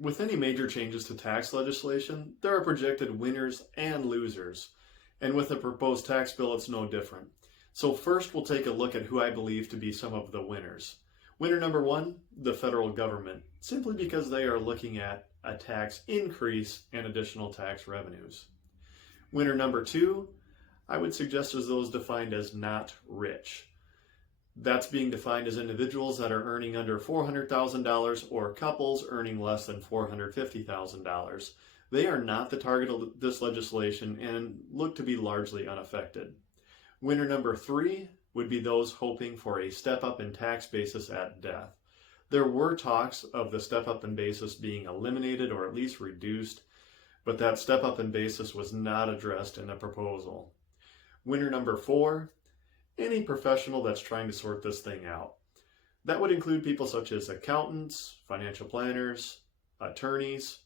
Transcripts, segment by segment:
With any major changes to tax legislation, there are projected winners and losers. And with the proposed tax bill, it's no different. So first, we'll take a look at who I believe to be some of the winners. Winner number one, the federal government, simply because they are looking at a tax increase and additional tax revenues. Winner number two, I would suggest as those defined as not rich. That's being defined as individuals that are earning under $400,000 or couples earning less than $450,000. They are not the target of this legislation and look to be largely unaffected. Winner number three would be those hoping for a step up in tax basis at death. There were talks of the step up in basis being eliminated or at least reduced, but that step up in basis was not addressed in the proposal. Winner number four, any professional that's trying to sort this thing out. That would include people such as accountants, financial planners, attorneys.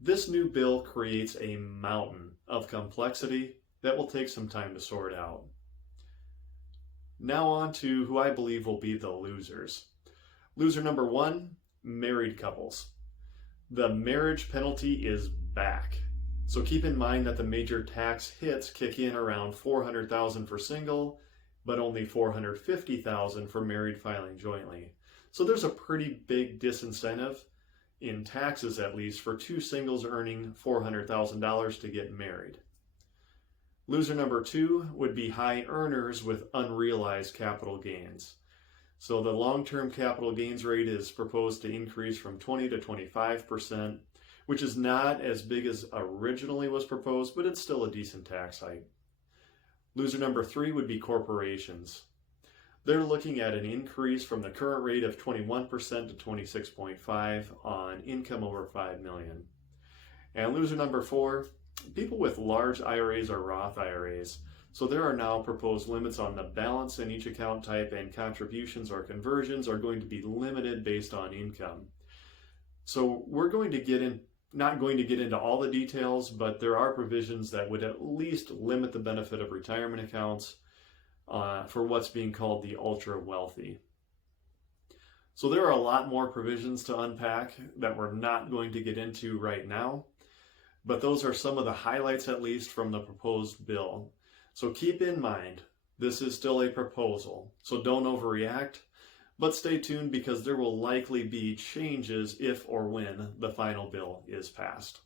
This new bill creates a mountain of complexity that will take some time to sort out. Now on to who I believe will be the losers. Loser number one, married couples. The marriage penalty is back. So keep in mind that the major tax hits kick in around $400,000 for single, but only $450,000 for married filing jointly. So there's a pretty big disincentive, in taxes at least, for two singles earning $400,000 to get married. Loser number two would be high earners with unrealized capital gains. So the long-term capital gains rate is proposed to increase from 20 to 25%, which is not as big as originally was proposed, but it's still a decent tax hike. Loser number three would be corporations. They're looking at an increase from the current rate of 21% to 26.5% on income over $5 million. And loser number four, people with large IRAs or Roth IRAs. So there are now proposed limits on the balance in each account type, and contributions or conversions are going to be limited based on income. So we're not going to get into all the details, but there are provisions that would at least limit the benefit of retirement accounts for what's being called the ultra wealthy. So there are a lot more provisions to unpack that we're not going to get into right now, but those are some of the highlights at least from the proposed bill. So keep in mind, this is still a proposal, so don't overreact, but stay tuned because there will likely be changes if or when the final bill is passed.